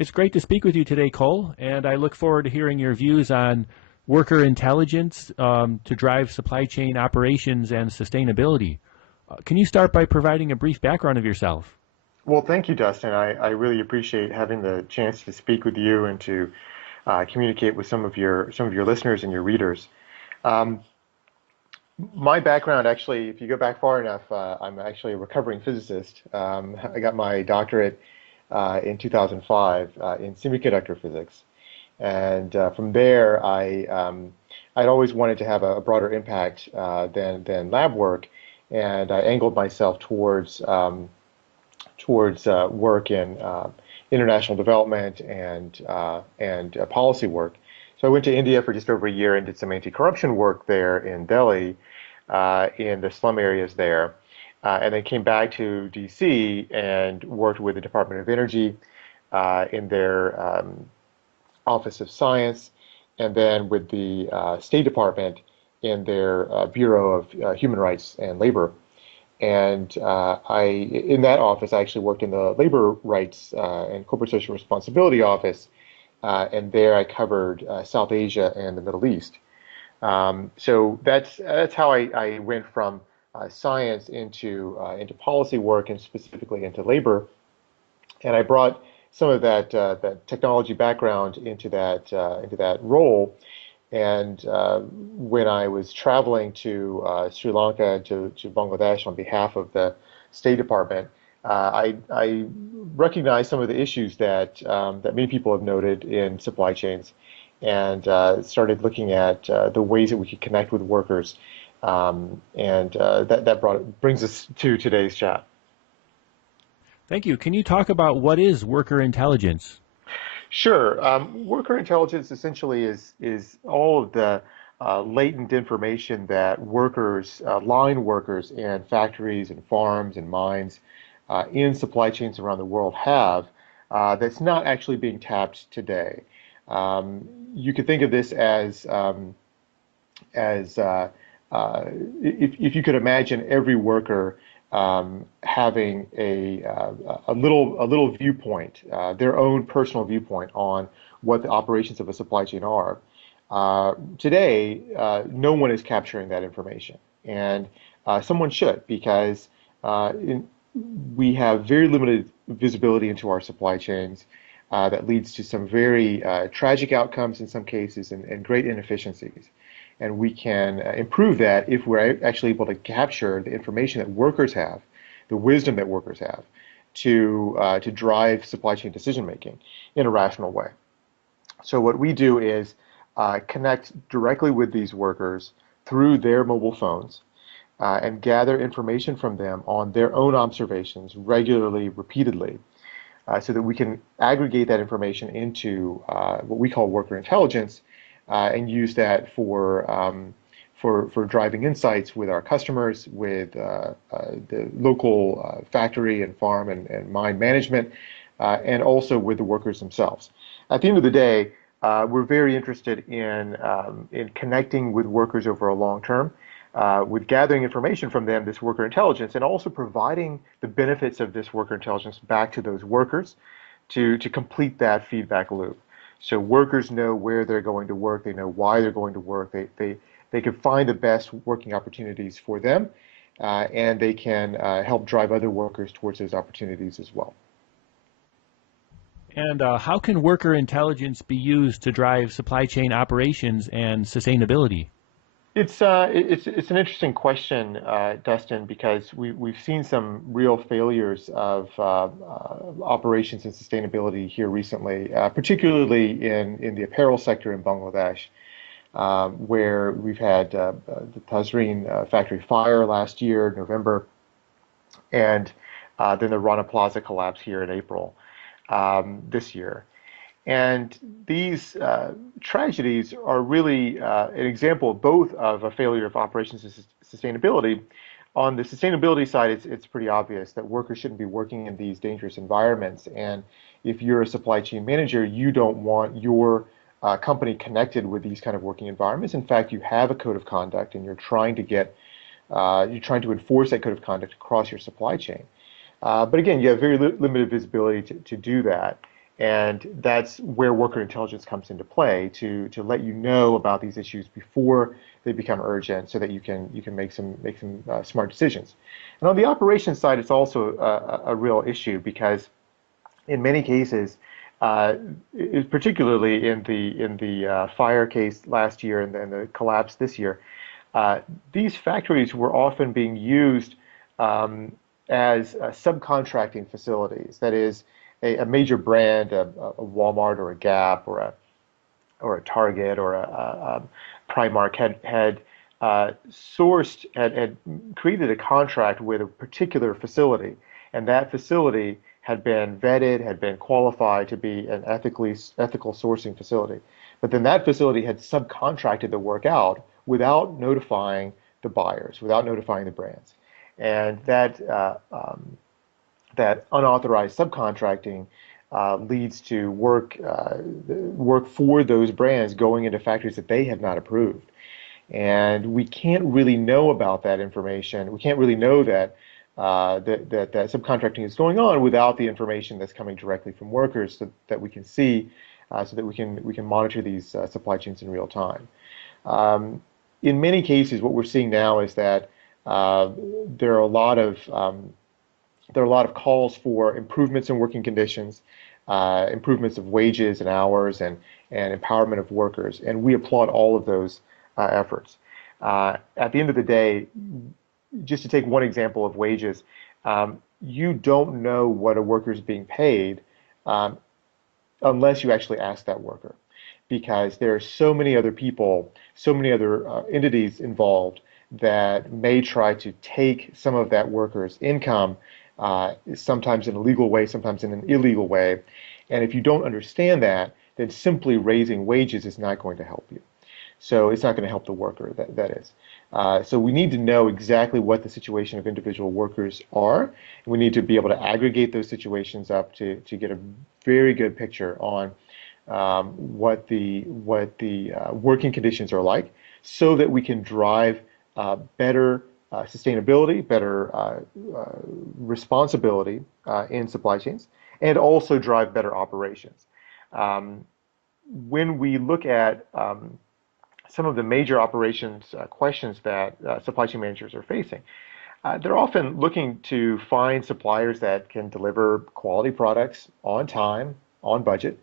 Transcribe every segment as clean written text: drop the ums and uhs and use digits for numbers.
It's great to speak with you today, Cole, and I look forward to hearing your views on worker intelligence to drive supply chain operations and sustainability. Can you start by providing a brief background of yourself? Well, thank you, Dustin. I really appreciate having the chance to speak with you and to communicate with some of your listeners and your readers. Um, my background, actually, if you go back far enough, I'm actually a recovering physicist. I got my doctorate in 2005 in semiconductor physics, and from there, I'd always wanted to have a broader impact than lab work, and I angled myself towards work in international development and policy work. So I went to India for just over a year and did some anti-corruption work there in Delhi, in the slum areas there, and then came back to DC and worked with the Department of Energy in their Office of Science, and then with the State Department in their Bureau of Human Rights and Labor. And in that office, I actually worked in the Labor Rights and Corporate Social Responsibility Office, and there I covered South Asia and the Middle East. So that's how I went from science into policy work and specifically into labor, and I brought some of that technology background into that role. And when I was traveling to Sri Lanka to Bangladesh on behalf of the State Department, I recognized some of the issues that many people have noted in supply chains, and started looking at the ways that we could connect with workers, and that brings us to today's chat. Thank you. Can you talk about what is worker intelligence? Sure. Worker intelligence essentially is all of the latent information that workers, line workers in factories and farms and mines in supply chains around the world have, that's not actually being tapped today. You could think of this as if you could imagine every worker having a little viewpoint, their own personal viewpoint on what the operations of a supply chain are. Today, no one is capturing that information, and someone should, because we have very limited visibility into our supply chains. That leads to some very tragic outcomes in some cases, and great inefficiencies. And we can improve that if we're actually able to capture the information that workers have, the wisdom that workers have, to drive supply chain decision making in a rational way. So what we do is connect directly with these workers through their mobile phones, and gather information from them on their own observations regularly, repeatedly, so that we can aggregate that information into what we call worker intelligence, and use that for driving insights with our customers, with the local factory and farm and mine management, and also with the workers themselves. At the end of the day, we're very interested in connecting with workers over a long term, with gathering information from them, this worker intelligence, and also providing the benefits of this worker intelligence back to those workers to complete that feedback loop. So workers know where they're going to work, they know why they're going to work, they can find the best working opportunities for them, and they can help drive other workers towards those opportunities as well. And how can worker intelligence be used to drive supply chain operations and sustainability? It's an interesting question, Dustin, because we've seen some real failures of operations and sustainability here recently, particularly in the apparel sector in Bangladesh, where we've had the Tazreen factory fire last year, November, and then the Rana Plaza collapse here in April this year. And these tragedies are really an example both of a failure of operations and sustainability. On the sustainability side, it's pretty obvious that workers shouldn't be working in these dangerous environments. And if you're a supply chain manager, you don't want your company connected with these kind of working environments. In fact, you have a code of conduct, and you're trying to enforce that code of conduct across your supply chain. But again, you have very limited visibility to do that. And that's where worker intelligence comes into play to let you know about these issues before they become urgent, so that you can make some smart decisions. And on the operations side, it's also a real issue because in many cases, uh, particularly in the fire case last year and the collapse this year, uh, these factories were often being used um, as subcontracting facilities. That is, a major brand, a Walmart or a Gap or a Target or a Primark had created a contract with a particular facility, and that facility had been vetted, had been qualified to be an ethical sourcing facility. But then that facility had subcontracted the work out without notifying the buyers, without notifying the brands, and that unauthorized subcontracting leads to work for those brands going into factories that they have not approved. And we can't really know about that information. We can't really know that subcontracting is going on without the information that's coming directly from workers, so that we can see, so that we can monitor these supply chains in real time. Um, in many cases, what we're seeing now is that uh, there are a lot of there are a lot of calls for improvements in working conditions, improvements of wages and hours, and empowerment of workers. And we applaud all of those efforts. At the end of the day, just to take one example of wages, you don't know what a worker is being paid um, unless you actually ask that worker, because there are so many other people, so many other entities involved that may try to take some of that worker's income, sometimes in a legal way, sometimes in an illegal way. And if you don't understand that, then simply raising wages is not going to help you. So it's not going to help the worker, that is. So we need to know exactly what the situation of individual workers are. We need to be able to aggregate those situations up to get a very good picture on what the working conditions are like, so that we can drive better sustainability, better responsibility in supply chains, and also drive better operations. Um, when we look at some of the major operations questions that supply chain managers are facing, they're often looking to find suppliers that can deliver quality products on time, on budget.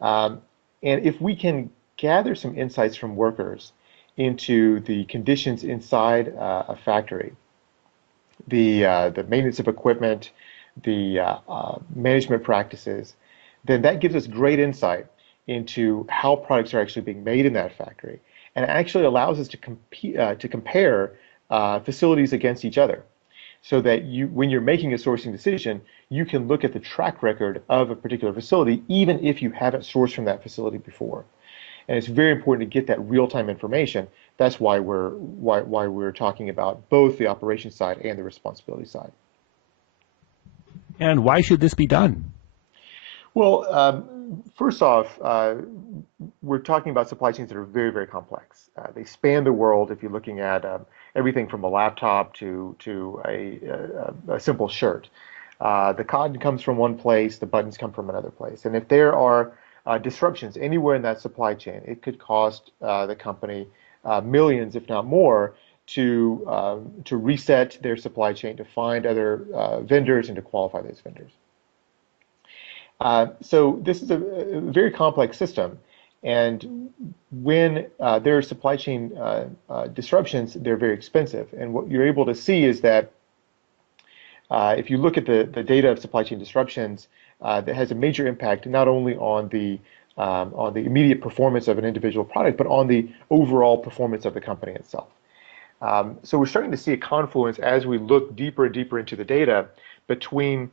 Um, and if we can gather some insights from workers into the conditions inside a factory, the maintenance of equipment, the management practices, then that gives us great insight into how products are actually being made in that factory, and it actually allows us to compare facilities against each other, so that when you're making a sourcing decision, you can look at the track record of a particular facility, even if you haven't sourced from that facility before. And it's very important to get that real-time information. That's why we're talking about both the operations side and the responsibility side. And why should this be done? Well, first off, we're talking about supply chains that are very, very complex. They span the world. If you're looking at everything from a laptop to a simple shirt, the cotton comes from one place, the buttons come from another place, and if there are disruptions anywhere in that supply chain, it could cost the company millions, if not more, to reset their supply chain, to find other vendors, and to qualify those vendors. So this is a very complex system, and when there are supply chain disruptions, they're very expensive. And what you're able to see is that if you look at the data of supply chain disruptions, that has a major impact not only on the immediate performance of an individual product, but on the overall performance of the company itself. So we're starting to see a confluence as we look deeper and deeper into the data between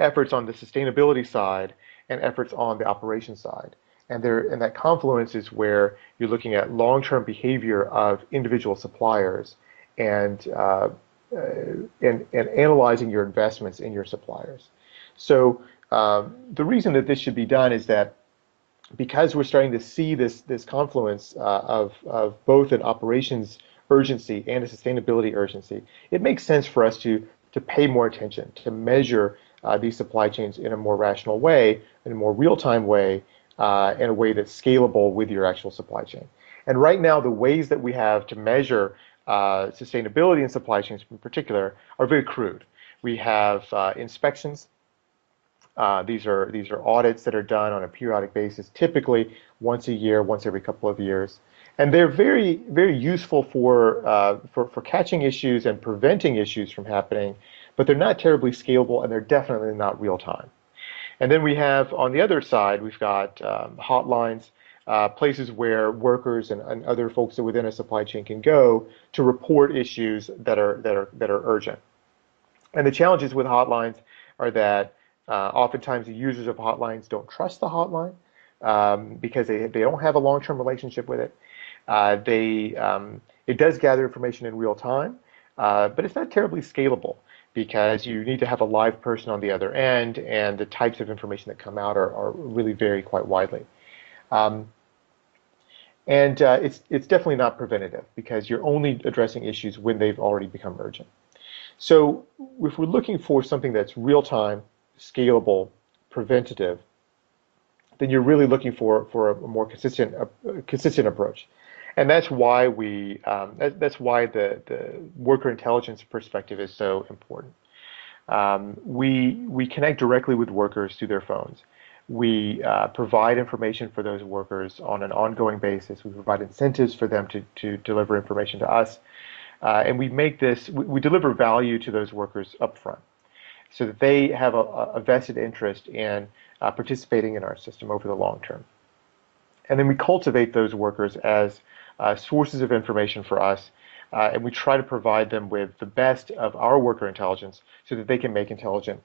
efforts on the sustainability side and efforts on the operations side. And that confluence is where you're looking at long-term behavior of individual suppliers, and and analyzing your investments in your suppliers. So the reason that this should be done is that because we're starting to see this confluence of both an operations urgency and a sustainability urgency, it makes sense for us to pay more attention, to measure these supply chains in a more rational way, in a more real-time way, in a way that's scalable with your actual supply chain. And right now, the ways that we have to measure sustainability in supply chains in particular are very crude. We have inspections. These are audits that are done on a periodic basis, typically once a year, once every couple of years, and they're very useful for catching issues and preventing issues from happening, but they're not terribly scalable and they're definitely not real time. And then we have on the other side, we've got hotlines, places where workers and other folks that within a supply chain can go to report issues that are urgent. And the challenges with hotlines are that oftentimes the users of hotlines don't trust the hotline because they don't have a long-term relationship with it. It does gather information in real time, but it's not terribly scalable because you need to have a live person on the other end, and the types of information that come out are really vary quite widely. It's definitely not preventative because you're only addressing issues when they've already become urgent. So if we're looking for something that's real-time, scalable, preventative, then you're really looking for a more consistent approach. And that's why that's why the worker intelligence perspective is so important. We connect directly with workers through their phones. We provide information for those workers on an ongoing basis. We provide incentives for them to deliver information to us. And we deliver value to those workers upfront so that they have a vested interest in participating in our system over the long term. And then we cultivate those workers as sources of information for us, and we try to provide them with the best of our worker intelligence so that they can make intelligent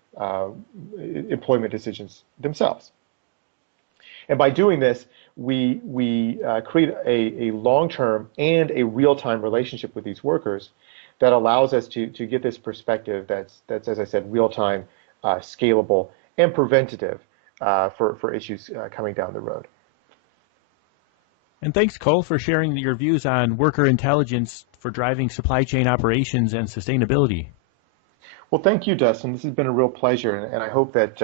employment decisions themselves. And by doing this, we create a long-term and a real-time relationship with these workers that allows us to get this perspective that's as I said, real-time, scalable, and preventative for issues coming down the road. And thanks, Cole, for sharing your views on worker intelligence for driving supply chain operations and sustainability. Well, thank you, Dustin. This has been a real pleasure, and I hope that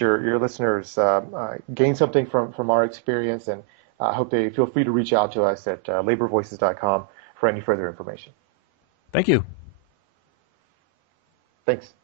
your listeners gain something from our experience, and I hope they feel free to reach out to us at laborvoices.com for any further information. Thank you. Thanks.